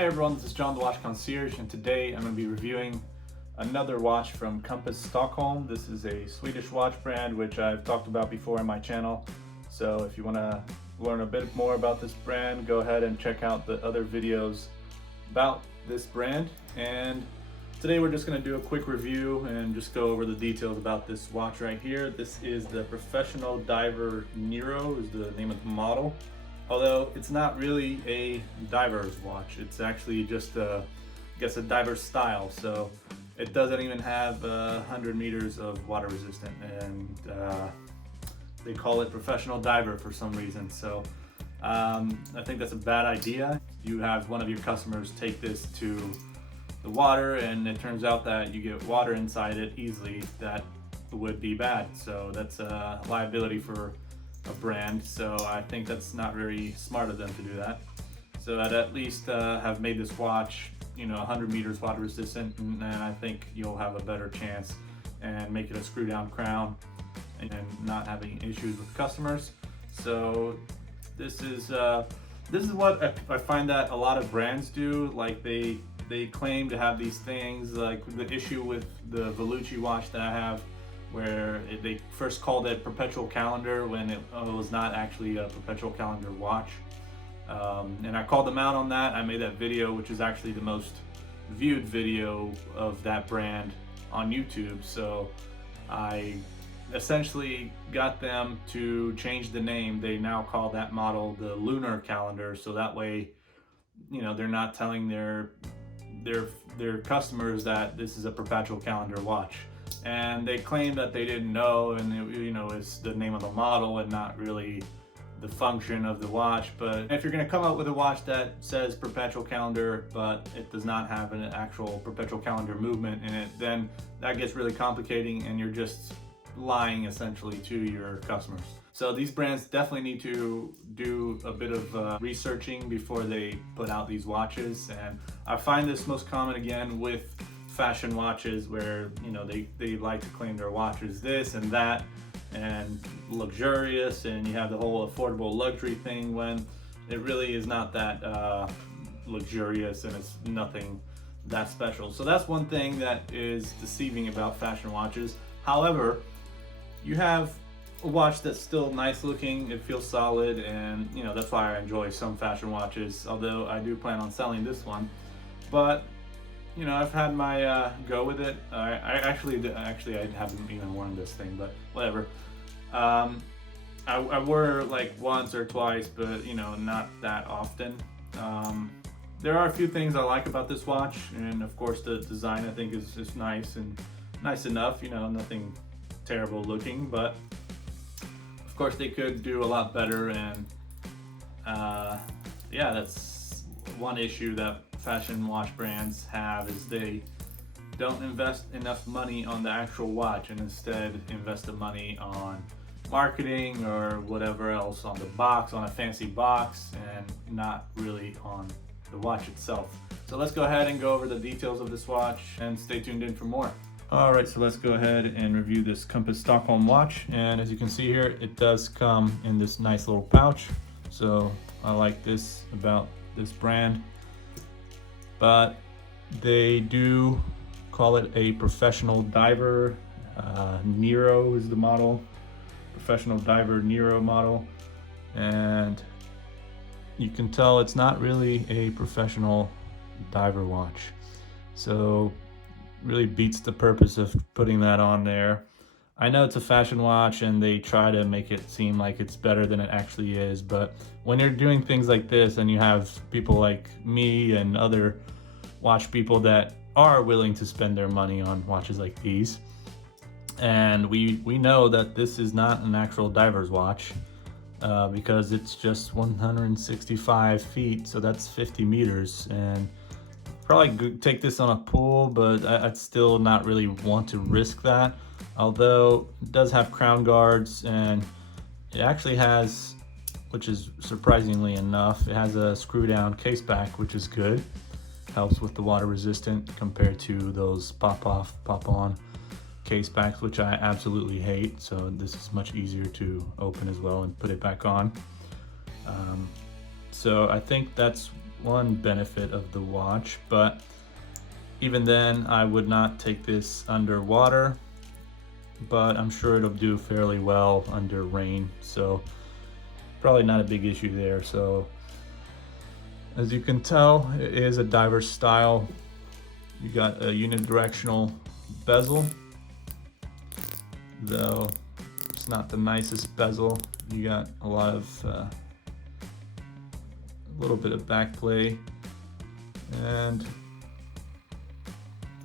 Hey everyone, this is John the Watch Concierge, and today I'm going to be reviewing another watch from Kompass Stockholm. This is a Swedish watch brand which I've talked about before on my channel. So if you want to learn a bit more about this brand, go ahead and check out the other videos about this brand. And today we're just going to do a quick review and just go over the details about this watch right here. This is the Professional Diver Nero is the name of the model. Although it's not really a diver's watch, it's actually just I guess a diver's style. So it doesn't even have 100 meters of water resistant, and they call it Professional Diver for some reason. So I think that's a bad idea. You have one of your customers take this to the water and it turns out that you get water inside it easily, that would be bad. So that's a liability for a brand, so I think that's not very smart of them to do that. So I'd at least have made this watch, 100 meters water resistant, and I think you'll have a better chance and make it a screw down crown and not having issues with customers. So this is what I find that a lot of brands do. Like they claim to have these things, like the issue with the Vellucci watch that I have, where they first called it perpetual calendar when it was not actually a perpetual calendar watch. And I called them out on that. I made that video, which is actually the most viewed video of that brand on YouTube. So I essentially got them to change the name. They now call that model the lunar calendar. So that way, they're not telling their customers that this is a perpetual calendar watch. And they claim that they didn't know, and it's the name of the model and not really the function of the watch. But if you're going to come up with a watch that says perpetual calendar but it does not have an actual perpetual calendar movement in it, then that gets really complicating and you're just lying essentially to your customers. So these brands definitely need to do a bit of researching before they put out these watches. And I find this most common again with fashion watches, where they like to claim their watch is this and that and luxurious, and you have the whole affordable luxury thing when it really is not that luxurious and it's nothing that special. So that's one thing that is deceiving about fashion watches. However, you have a watch that's still nice looking, it feels solid, and that's why I enjoy some fashion watches, although I do plan on selling this one. But I've had my go with it. I actually I haven't even worn this thing, but whatever. I wore like once or twice, but not that often. There are a few things I like about this watch, and of course the design I think is nice and nice enough. Nothing terrible looking, but of course they could do a lot better. And yeah, that's one issue that fashion watch brands have, is they don't invest enough money on the actual watch and instead invest the money on marketing or whatever else, on the box, on a fancy box, and not really on the watch itself. So let's go ahead and go over the details of this watch and stay tuned in for more. All right, so let's go ahead and review this Kompass Stockholm watch. And as you can see here, it does come in this nice little pouch. So I like this about this brand. But they do call it a Professional Diver. Nero is the model, Professional Diver Nero model. And you can tell it's not really a professional diver watch. So really beats the purpose of putting that on there. I know it's a fashion watch and they try to make it seem like it's better than it actually is, but when you're doing things like this and you have people like me and other watch people that are willing to spend their money on watches like these, and we know that this is not an actual diver's watch, because it's just 165 feet, so that's 50 meters, and probably take this on a pool, but I'd still not really want to risk that. Although it does have crown guards, and it actually has, which is surprisingly enough, it has a screw down case back, which is good. Helps with the water resistant compared to those pop off, pop on case backs, which I absolutely hate. So this is much easier to open as well and put it back on. So I think that's one benefit of the watch, but even then I would not take this underwater, but I'm sure it'll do fairly well under rain, so probably not a big issue there. So as you can tell, it is a diver style. You got a unidirectional bezel, though it's not the nicest bezel. You got a lot of a little bit of back play, and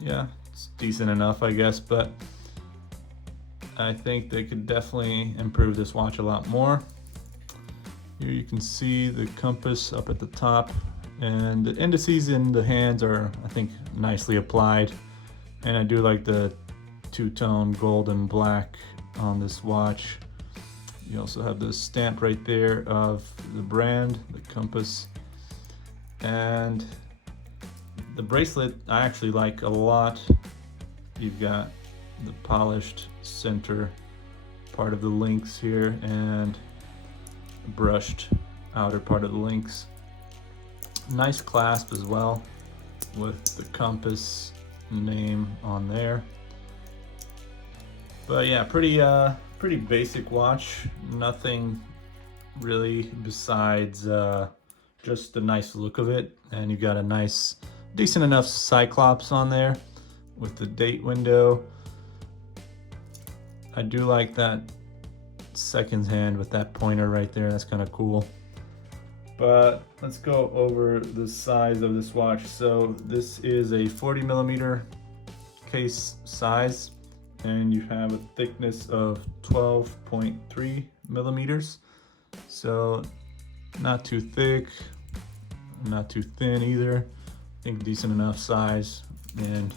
yeah, it's decent enough, I guess, but I think they could definitely improve this watch a lot more. Here you can see the compass up at the top, and the indices in the hands are, I think, nicely applied. And I do like the two-tone gold and black on this watch. You also have the stamp right there of the brand, the Kompass. And the bracelet I actually like a lot. You've got the polished center part of the links here and brushed outer part of the links. Nice clasp as well with the Kompass name on there. But yeah, pretty basic watch. Nothing really besides just the nice look of it. And you've got a nice, decent enough Cyclops on there with the date window. I do like that seconds hand with that pointer right there. That's kind of cool. But let's go over the size of this watch. So this is a 40mm case size, and you have a thickness of 12.3 millimeters. So not too thick, not too thin either. I think decent enough size and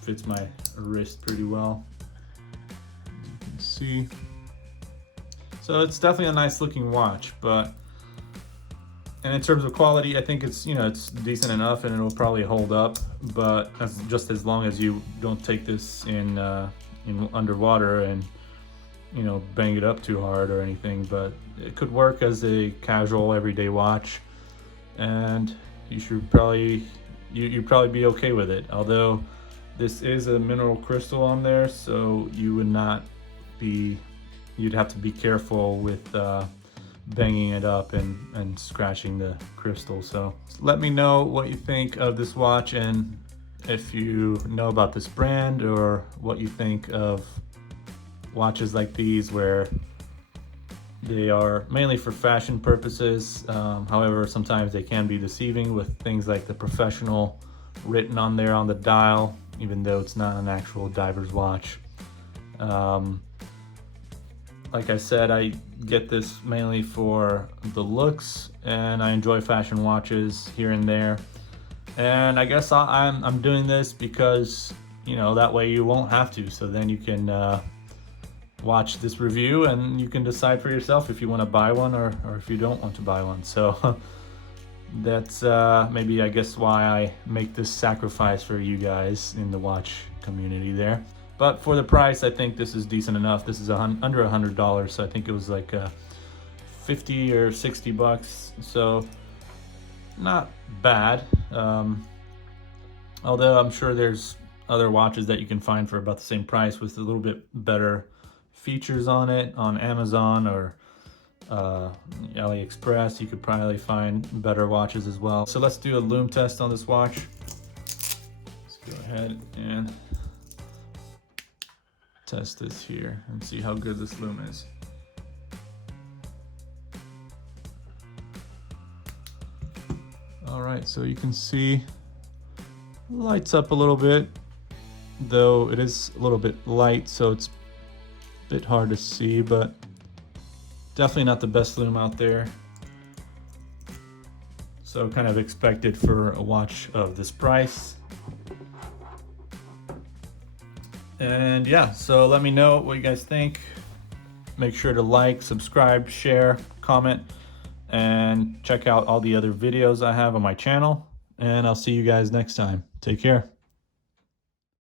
fits my wrist pretty well, as you can see. So it's definitely a nice looking watch, and in terms of quality, I think it's, it's decent enough and it'll probably hold up, but just as long as you don't take this in underwater and, bang it up too hard or anything. But it could work as a casual everyday watch, and you should probably, you'd probably be okay with it. Although this is a mineral crystal on there, so you'd have to be careful with banging it up and scratching the crystal. So let me know what you think of this watch, and if you know about this brand, or what you think of watches like these where they are mainly for fashion purposes. However, sometimes they can be deceiving with things like the professional written on there on the dial, even though it's not an actual diver's watch. Like I said, I get this mainly for the looks, and I enjoy fashion watches here and there. And I guess I'm doing this because, that way you won't have to. So then you can watch this review and you can decide for yourself if you want to buy one or if you don't want to buy one. So that's maybe, I guess, why I make this sacrifice for you guys in the watch community there. But for the price, I think this is decent enough. This is under $100, so I think it was like 50 or 60 bucks. So not bad. Although I'm sure there's other watches that you can find for about the same price with a little bit better features on it on Amazon or AliExpress. You could probably find better watches as well. So let's do a lume test on this watch. Let's go ahead and test this here and see how good this lume is. All right, so you can see it lights up a little bit, though it is a little bit light, so it's a bit hard to see, but definitely not the best lume out there. So kind of expected for a watch of this price. And yeah, so let me know what you guys think. Make sure to like, subscribe, share, comment, and check out all the other videos I have on my channel. And I'll see you guys next time. Take care.